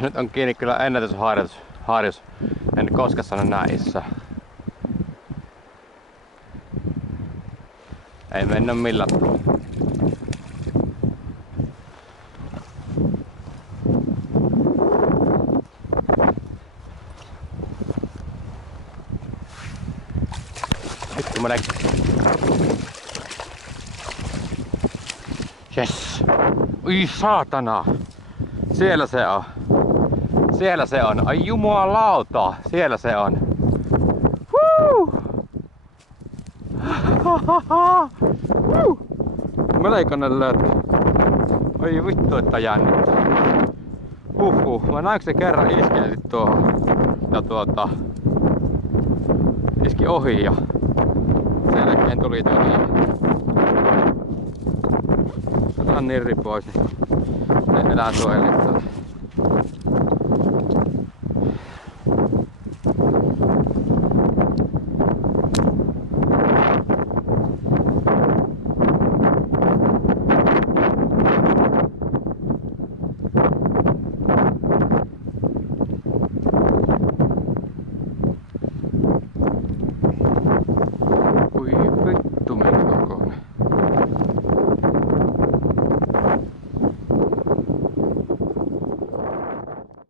Nyt on kiinni kyllä ennätysharjus. En koskaan sano näissä. Ei mennä millään. Nyt kun menee. Yes. Ui saatana. Siellä se on. Siellä se on. Ai jumalauta. Siellä se on. Meleikonen löytyy. Oi vittu, että jännittää. Mä näin, se kerran iskee sit tuohon. Ja iski ohi ja sen jälkeen tuli otetaan nirri pois, niin ne eläinsuojelijat